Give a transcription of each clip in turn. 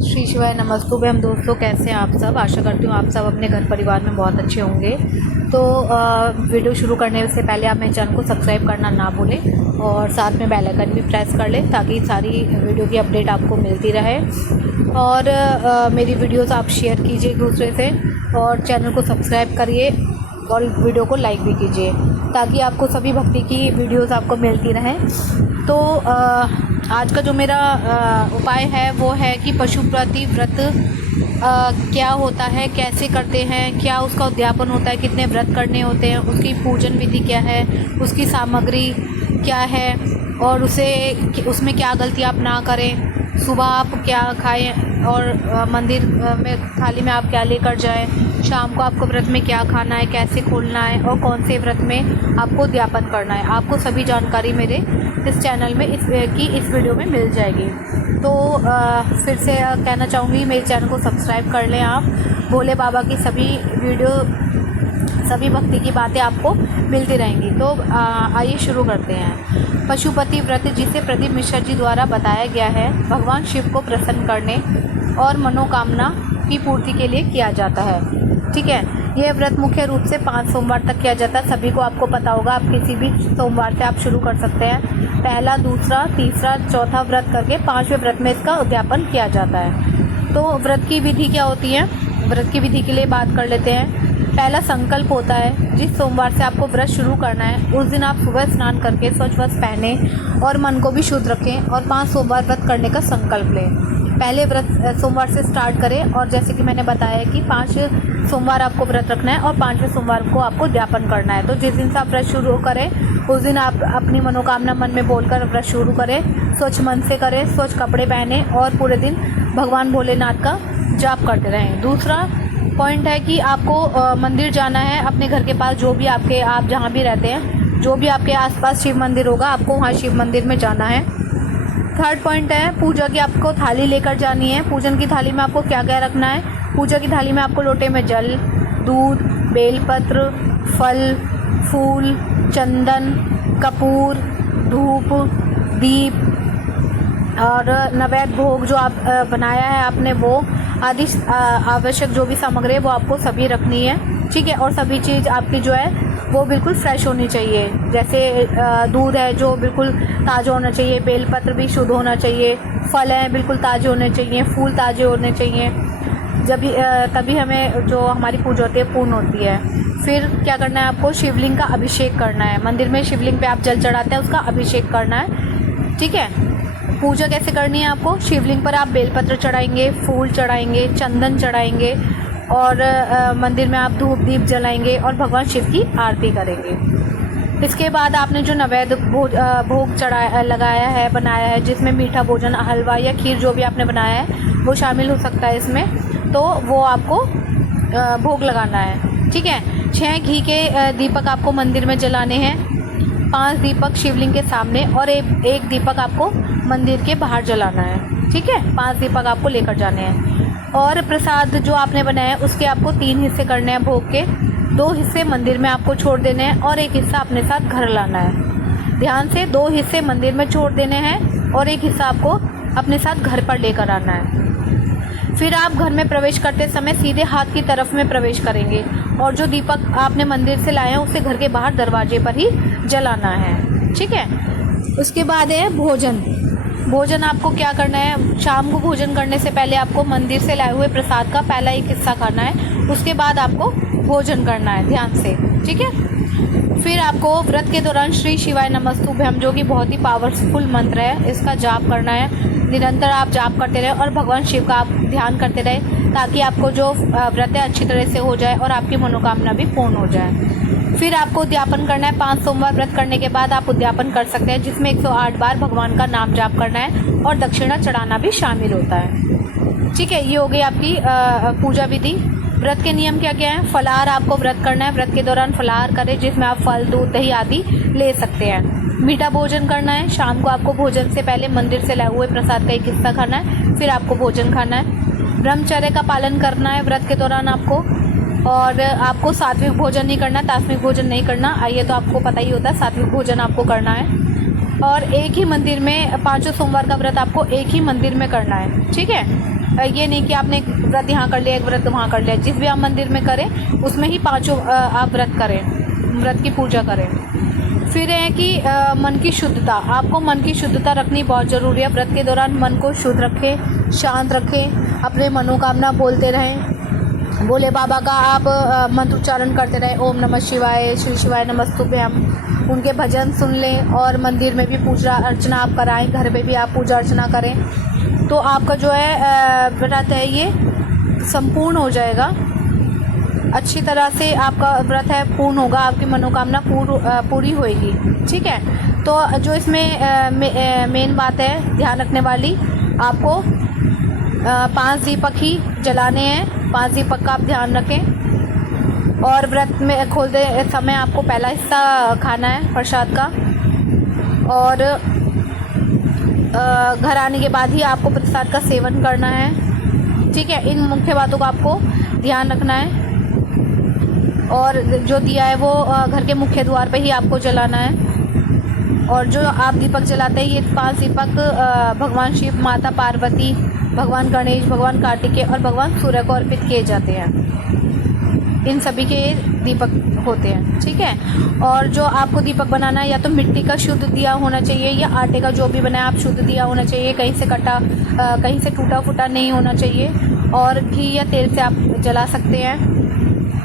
श्री शिवाय नमस्तुभ्यं। हम दोस्तों कैसे हैं आप सब। आशा करती हूँ आप सब अपने घर परिवार में बहुत अच्छे होंगे। तो वीडियो शुरू करने से पहले आप मेरे चैनल को सब्सक्राइब करना ना भूलें और साथ में बेल आइकन भी प्रेस कर लें ताकि सारी वीडियो की अपडेट आपको मिलती रहे। और मेरी वीडियोस आप शेयर कीजिए एक दूसरे से और चैनल को सब्सक्राइब करिए और वीडियो को लाइक भी कीजिए ताकि आपको सभी भक्ति की वीडियोस आपको मिलती रहें। तो आज का जो मेरा उपाय है वो है कि पशुपति व्रत क्या होता है, कैसे करते हैं, क्या उसका उद्यापन होता है, कितने व्रत करने होते हैं, उसकी पूजन विधि क्या है, उसकी सामग्री क्या है और उसमें क्या गलती आप ना करें। सुबह आप क्या खाएं और मंदिर में थाली में आप क्या लेकर जाएं, शाम को आपको व्रत में क्या खाना है, कैसे खोलना है और कौन से व्रत में आपको उद्यापन करना है। आपको सभी जानकारी मेरे इस चैनल में इस वीडियो में मिल जाएगी। तो फिर से कहना चाहूँगी मेरे चैनल को सब्सक्राइब कर लें आप। भोले बाबा की सभी वीडियो, सभी भक्ति की बातें आपको मिलती रहेंगी। तो आइए शुरू करते हैं। पशुपति व्रत, जिसे प्रदीप मिश्रा जी द्वारा बताया गया है, भगवान शिव को प्रसन्न करने और मनोकामना की पूर्ति के लिए किया जाता है। ठीक है, यह व्रत मुख्य रूप से 5 सोमवार तक किया जाता है। सभी को आपको पता होगा, आप किसी भी सोमवार से आप शुरू कर सकते हैं। पहला, दूसरा, तीसरा, चौथा व्रत करके 5वें व्रत में इसका उद्यापन किया जाता है। तो व्रत की विधि क्या होती है, व्रत की विधि के लिए बात कर लेते हैं। पहला संकल्प होता है, जिस सोमवार से आपको व्रत शुरू करना है उस दिन आप सुबह स्नान करके स्वच्छ वस्त्र पहने और मन को भी शुद्ध रखें और 5 सोमवार व्रत करने का संकल्प लें। पहले व्रत सोमवार से स्टार्ट करें और जैसे कि मैंने बताया कि 5 सोमवार आपको व्रत रखना है और 5वें सोमवार को आपको उद्यापन करना है। तो जिस दिन से आप व्रत शुरू करें उस दिन आप अपनी मनोकामना मन में बोलकर व्रत शुरू करें। स्वच्छ मन से करें, स्वच्छ कपड़े पहने और पूरे दिन भगवान भोलेनाथ का जाप करते रहें। दूसरा पॉइंट है कि आपको मंदिर जाना है अपने घर के पास, जो भी आप जहाँ भी रहते हैं, जो भी आपके आसपास शिव मंदिर होगा, आपको वहाँ शिव मंदिर में जाना है। थर्ड पॉइंट है, पूजा की आपको थाली लेकर जानी है। पूजन की थाली में आपको क्या क्या रखना है। पूजा की थाली में आपको लोटे में जल, दूध, बेलपत्र, फल, फूल, चंदन, कपूर, धूप, दीप और नैवेद्य भोग जो आप बनाया है आपने, वो आदि आवश्यक जो भी सामग्री है वो आपको सभी रखनी है। ठीक है, और सभी चीज़ आपकी जो है वो बिल्कुल फ्रेश होनी चाहिए। जैसे दूध है जो बिल्कुल ताज़ा होना चाहिए, बेलपत्र भी शुद्ध होना चाहिए, फल हैं बिल्कुल ताज़े होने चाहिए, फूल ताज़े होने चाहिए। तभी हमें जो हमारी पूजा होती है पूर्ण होती है। फिर क्या करना है, आपको शिवलिंग का अभिषेक करना है। मंदिर में शिवलिंग पे आप जल चढ़ाते हैं, उसका अभिषेक करना है। ठीक है, पूजा कैसे करनी है आपको, शिवलिंग पर आप बेलपत्र चढ़ाएंगे, फूल चढ़ाएंगे, चंदन चढ़ाएंगे और मंदिर में आप धूप दीप जलाएंगे और भगवान शिव की आरती करेंगे। इसके बाद आपने जो नैवेद्य भोग लगाया है, बनाया है, जिसमें मीठा भोजन, हलवा या खीर जो भी आपने बनाया है वो शामिल हो सकता है इसमें, तो वो आपको भोग लगाना है। ठीक है, 6 घी के दीपक आपको मंदिर में जलाने हैं, 5 दीपक शिवलिंग के सामने और एक दीपक आपको मंदिर के बाहर जलाना है। ठीक है, 5 दीपक आपको लेकर जाने हैं। और प्रसाद जो आपने बनाया है उसके आपको 3 हिस्से करने हैं भोग के। 2 हिस्से मंदिर में आपको छोड़ देने हैं और एक हिस्सा अपने साथ घर लाना है। ध्यान से, 2 हिस्से मंदिर में छोड़ देने हैं और एक हिस्सा आपको अपने साथ घर पर लेकर आना है। फिर आप घर में प्रवेश करते समय सीधे हाथ की तरफ में प्रवेश करेंगे और जो दीपक आपने मंदिर से लाए हैं उसे घर के बाहर दरवाजे पर ही जलाना है। ठीक है, उसके बाद है भोजन। भोजन आपको क्या करना है, शाम को भोजन करने से पहले आपको मंदिर से लाए हुए प्रसाद का पहला एक हिस्सा खाना है, उसके बाद आपको भोजन करना है ध्यान से। ठीक है, फिर आपको व्रत के दौरान श्री शिवाय नमस्तुभ्यं, जो कि बहुत ही पावरफुल मंत्र है, इसका जाप करना है। निरंतर आप जाप करते रहे और भगवान शिव का आप ध्यान करते रहे ताकि आपको जो व्रत है अच्छी तरह से हो जाए और आपकी मनोकामना भी पूर्ण हो जाए। फिर आपको उद्यापन करना है। 5 सोमवार व्रत करने के बाद आप उद्यापन कर सकते हैं, जिसमें 108 बार भगवान का नाम जाप करना है और दक्षिणा चढ़ाना भी शामिल होता है। ठीक है, ये हो गई आपकी पूजा विधि। व्रत के नियम क्या क्या हैं। फलाहार आपको व्रत करना है, व्रत के दौरान फलाहार करें जिसमें आप फल, दूध, दही आदि ले सकते हैं। मीठा भोजन करना है, शाम को आपको भोजन से पहले मंदिर से लाए हुए प्रसाद का एक हिस्सा खाना है, फिर आपको भोजन खाना है। ब्रह्मचर्य का पालन करना है व्रत के दौरान आपको, और आपको सात्विक भोजन नहीं करना, तामसिक भोजन नहीं करना। आइए तो आपको पता ही होता है, सात्विक भोजन आपको करना है। और एक ही मंदिर में 5 सोमवार का व्रत आपको एक ही मंदिर में करना है, ठीक है। ये नहीं कि आपने एक व्रत यहाँ कर लिया, एक व्रत वहाँ कर लिया। जिस भी आप मंदिर में करें उसमें ही 5 आप व्रत करें, व्रत की पूजा करें। फिर है कि मन की शुद्धता, आपको मन की शुद्धता रखनी बहुत ज़रूरी है। व्रत के दौरान मन को शुद्ध रखें, शांत रखें, अपने मनोकामना बोलते रहें। भोले बाबा का आप मंत्र उच्चारण करते रहें, ओम नमः शिवाय, श्री शिवाय नमस्तुभ्यम। उनके भजन सुन लें और मंदिर में भी पूजा अर्चना आप कराएं, घर पे भी आप पूजा अर्चना करें, तो आपका जो है व्रत है ये संपूर्ण हो जाएगा। अच्छी तरह से आपका व्रत है पूर्ण होगा, आपकी मनोकामना पूरी होएगी, ठीक है। तो जो इसमें मेन बात है ध्यान रखने वाली, आपको 5 दीपक ही जलाने हैं, 5 दीपक का आप ध्यान रखें। और व्रत में खोलते समय आपको पहला हिस्सा खाना है प्रसाद का, और घर आने के बाद ही आपको प्रसाद का सेवन करना है, ठीक है। इन मुख्य बातों का आपको ध्यान रखना है। और जो दिया है वो घर के मुख्य द्वार पे ही आपको जलाना है। और जो आप दीपक जलाते हैं ये 5 दीपक भगवान शिव, माता पार्वती, भगवान गणेश, भगवान कार्तिकेय और भगवान सूर्य को अर्पित किए जाते हैं। इन सभी के दीपक होते हैं, ठीक है। और जो आपको दीपक बनाना है या तो मिट्टी का शुद्ध दिया होना चाहिए या आटे का जो भी बना है आप शुद्ध दिया होना चाहिए, कहीं से कटा कहीं से टूटा फूटा नहीं होना चाहिए। और घी या तेल से आप जला सकते हैं।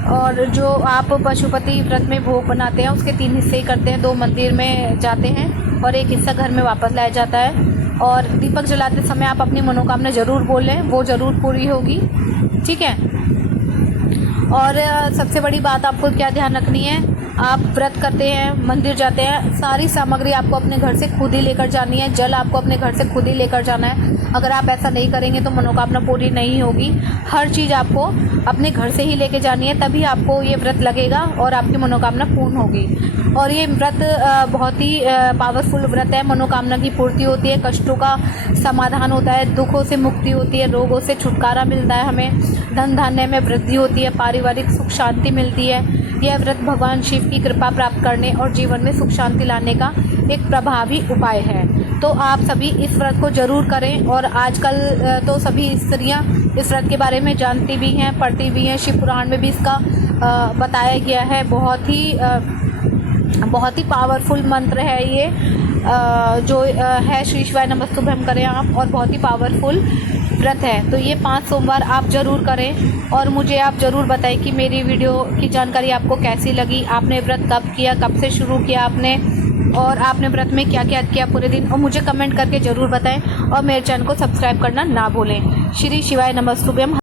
और जो आप पशुपति व्रत में भोग बनाते हैं उसके 3 हिस्से ही करते हैं, 2 मंदिर में जाते हैं और एक हिस्सा घर में वापस लाया जाता है। और दीपक जलाते समय आप अपनी मनोकामना ज़रूर बोलें, वो ज़रूर पूरी होगी, ठीक है। और सबसे बड़ी बात आपको क्या ध्यान रखनी है, आप व्रत करते हैं, मंदिर जाते हैं, सारी सामग्री आपको अपने घर से खुद ही लेकर जानी है, जल आपको अपने घर से खुद ही लेकर जाना है। अगर आप ऐसा नहीं करेंगे तो मनोकामना पूरी नहीं होगी। हर चीज़ आपको अपने घर से ही लेके जानी है, तभी आपको ये व्रत लगेगा और आपकी मनोकामना पूर्ण होगी। और ये व्रत बहुत ही पावरफुल व्रत है। मनोकामना की पूर्ति होती है, कष्टों का समाधान होता है, दुखों से मुक्ति होती है, रोगों से छुटकारा मिलता है हमें, धन धान्य में वृद्धि होती है, पारिवारिक सुख शांति मिलती है। यह व्रत भगवान शिव की कृपा प्राप्त करने और जीवन में सुख शांति लाने का एक प्रभावी उपाय है। तो आप सभी इस व्रत को ज़रूर करें। और आजकल तो सभी स्त्रियां इस व्रत के बारे में जानती भी हैं, पढ़ती भी हैं, शिव पुराण में भी इसका बताया गया है। बहुत ही पावरफुल मंत्र है ये, जो है श्री शिवाय नमस्तुभ्यम करें आप, और बहुत ही पावरफुल व्रत है। तो ये 5 सोमवार आप ज़रूर करें और मुझे आप ज़रूर बताएं कि मेरी वीडियो की जानकारी आपको कैसी लगी। आपने व्रत कब किया, कब से शुरू किया आपने, और आपने व्रत में क्या क्या किया पूरे दिन, और मुझे कमेंट करके ज़रूर बताएं। और मेरे चैनल को सब्सक्राइब करना ना भूलें। श्री शिवाय नमस्तुभ्यम।